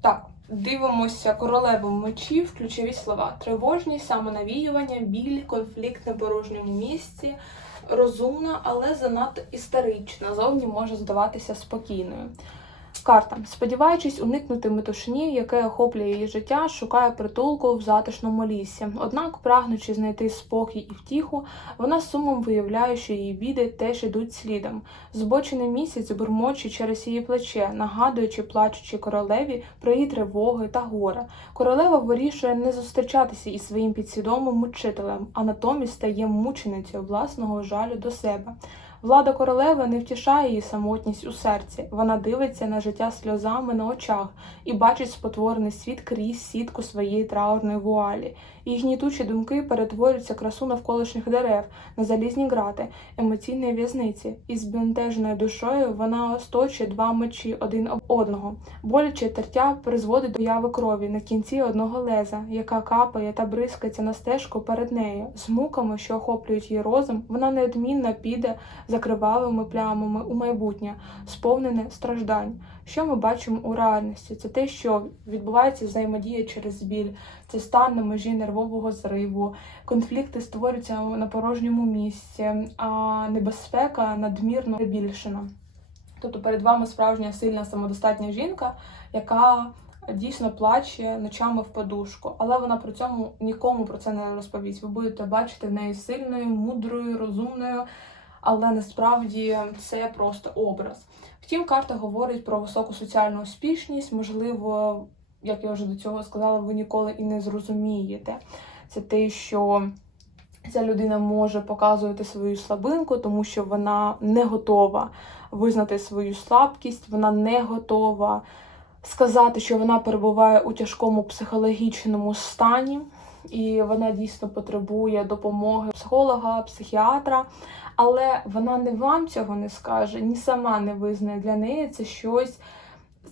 Так, дивимося королеву мечів, ключові слова: тривожність, самонавіювання, біль, конфлікт на порожньому місці, розумна, але занадто історична. Зовні може здаватися спокійною. Карта, сподіваючись уникнути метушні, яке охоплює її життя, шукає притулку в затишному лісі. Однак, прагнучи знайти спокій і втіху, вона сумом виявляє, що її біди теж ідуть слідом. Збочений місяць бурмоче через її плече, нагадуючи плачучій королеві про її тривоги та горе. Королева вирішує не зустрічатися із своїм підсвідомим мучителем, а натомість стає мученицею власного жалю до себе. Влада королеви не втішає її самотність у серці. Вона дивиться на життя сльозами на очах і бачить спотворений світ крізь сітку своєї траурної вуалі. Її гнітучі думки перетворюються красу навколишніх дерев на залізні грати, емоційної в'язниці. І збентеженою душою вона осточує два мечі один об одного. Боляче тертя призводить до яви крові на кінці одного леза, яка капає та бризкається на стежку перед нею. З муками, що охоплюють її розум, вона неодмінно піде за кривавими плямами у майбутнє, сповнене страждань. Що ми бачимо у реальності? Це те, що відбувається взаємодія через біль, це стан на межі нервового зриву, конфлікти створюються на порожньому місці, а небезпека надмірно перебільшена. Тобто перед вами справжня сильна самодостатня жінка, яка дійсно плаче ночами в подушку, але вона при цьому нікому про це не розповість. Ви будете бачити в неї сильною, мудрою, розумною, але насправді це просто образ. Втім, карта говорить про високу соціальну успішність. Можливо, як я вже до цього сказала, ви ніколи і не зрозумієте. Це те, що ця людина може показувати свою слабинку, тому що вона не готова визнати свою слабкість, вона не готова сказати, що вона перебуває у тяжкому психологічному стані, і вона дійсно потребує допомоги психолога, психіатра. Але вона не вам цього не скаже, ні сама не визнає. Для неї це щось,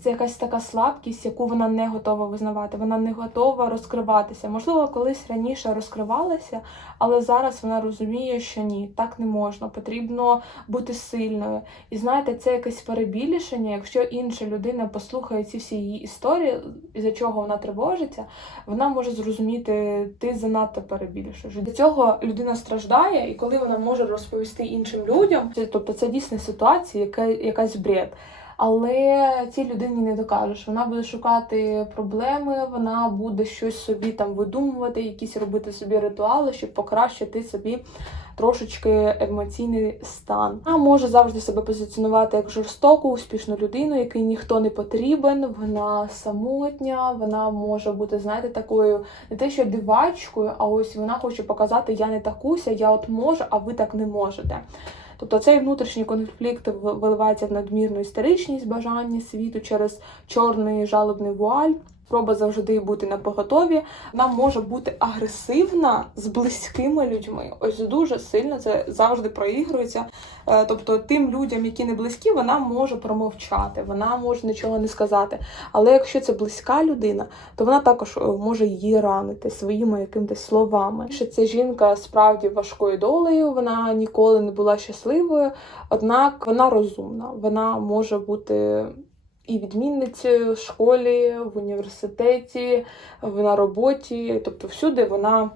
це якась така слабкість, яку вона не готова визнавати. Вона не готова розкриватися. Можливо, колись раніше розкривалася, але зараз вона розуміє, що ні, так не можна. Потрібно бути сильною. І знаєте, це якесь перебільшення. Якщо інша людина послухає ці всі її історії, із-за чого вона тривожиться, вона може зрозуміти, ти занадто перебільшуєш. До цього людина страждає, і коли вона може розповісти іншим людям, тобто це дійсна ситуація, яка якась бред. Але цій людині не докажеш. Вона буде шукати проблеми, вона буде щось собі там видумувати, якісь робити собі ритуали, щоб покращити собі трошечки емоційний стан. Вона може завжди себе позиціонувати як жорстоку, успішну людину, якій ніхто не потрібен. Вона самотня, вона може бути, знаєте, такою не те, що дивачкою, а ось вона хоче показати: я не такуся, я от можу, а ви так не можете. Тобто цей внутрішній конфлікт виливається в надмірну істеричність бажання світу через чорний жалобний вуаль. Спроба завжди бути на поготові. Вона може бути агресивна з близькими людьми. Ось дуже сильно це завжди проігрується. Е, Тобто тим людям, які не близькі, вона може промовчати, вона може нічого не сказати. Але якщо це близька людина, то вона також е, може її ранити своїми якимись словами. Що ця жінка справді важкою долею, вона ніколи не була щасливою, однак вона розумна, вона може бути. І відмінницею в школі, в університеті, на роботі, тобто всюди вона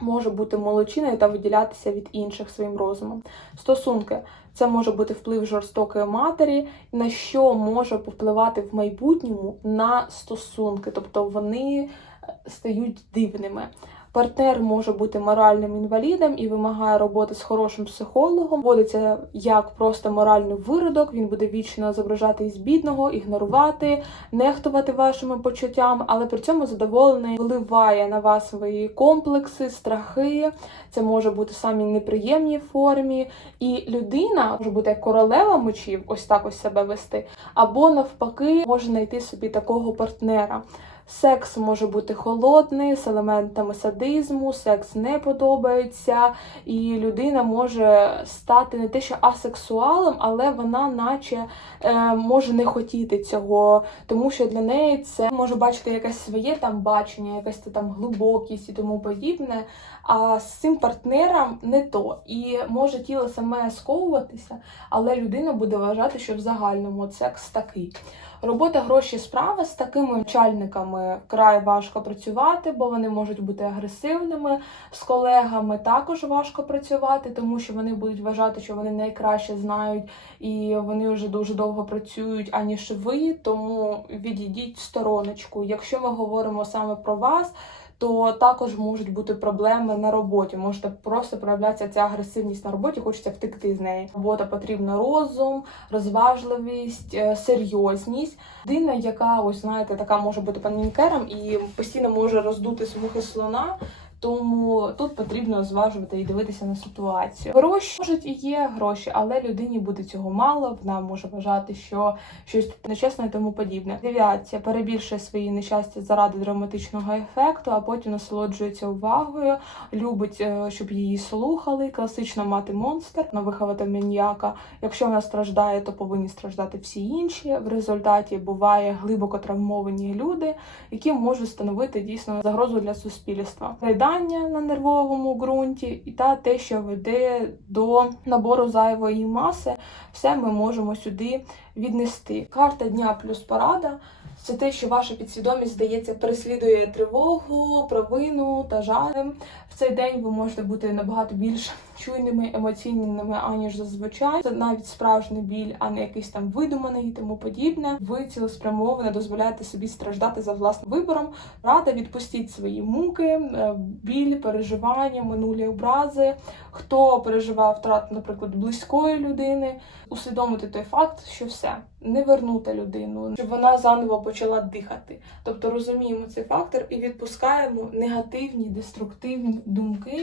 може бути молодчиною та виділятися від інших своїм розумом. Стосунки це може бути вплив жорстокої матері, на що може повпливати в майбутньому на стосунки, тобто вони е, стають дивними. Партнер може бути моральним інвалідом і вимагає роботи з хорошим психологом. Вводиться як просто моральний виродок. Він буде вічно зображати із бідного, ігнорувати, нехтувати вашими почуттями, але при цьому задоволений вливає на вас свої комплекси, страхи. Це може бути самі неприємні формі. І людина може бути як королева мечів, ось так ось себе вести, або навпаки, може знайти собі такого партнера. Секс може бути холодний, з елементами садизму, секс не подобається, і людина може стати не те, що асексуалом, але вона, наче, е, може не хотіти цього, тому що для неї це може бачити якесь своє там бачення, якась там глибокість і тому подібне. А з цим партнером не то. І може тіло саме сковуватися, але людина буде вважати, що в загальному секс такий. Робота, гроші, справа з такими начальниками вкрай важко працювати, бо вони можуть бути агресивними. З колегами також важко працювати, тому що вони будуть вважати, що вони найкраще знають і вони вже дуже довго працюють, аніж ви. Тому відійдіть стороночку. Якщо ми говоримо саме про вас. То також можуть бути проблеми на роботі. Можете просто проявлятися ця агресивність на роботі, хочеться втекти з неї. Робота потрібна розум, розважливість, е, серйозність. Людина, яка ось знаєте, така може бути панікером і постійно може роздути слухи слона. Тому тут потрібно зважувати і дивитися на ситуацію. Гроші можуть і є гроші, але людині буде цього мало. Вона може вважати, що щось нечесне і тому подібне. Девіація перебільшує свої нещастя заради драматичного ефекту, а потім насолоджується увагою, любить, е, щоб її слухали. Класична мати монстр, на виховати маніяка. Якщо вона страждає, то повинні страждати всі інші. В результаті буває глибоко травмовані люди, які можуть становити дійсно загрозу для суспільства. Райдання на нервовому ґрунті і та те, що веде до набору зайвої маси, все ми можемо сюди віднести. Карта дня плюс порада. Це те, що ваша підсвідомість, здається, переслідує тривогу, провину та жаль. В цей день ви можете бути набагато більш чуйними, емоційними, аніж зазвичай. Це навіть справжній біль, а не якийсь там видуманий і тому подібне. Ви цілеспрямовано дозволяєте собі страждати за власним вибором. Рада відпустіть свої муки, е, біль, переживання, минулі образи. Хто переживав втрату, наприклад, близької людини, усвідомити той факт, що все не вернути людину, щоб вона заново почала дихати. Тобто розуміємо цей фактор і відпускаємо негативні, деструктивні думки.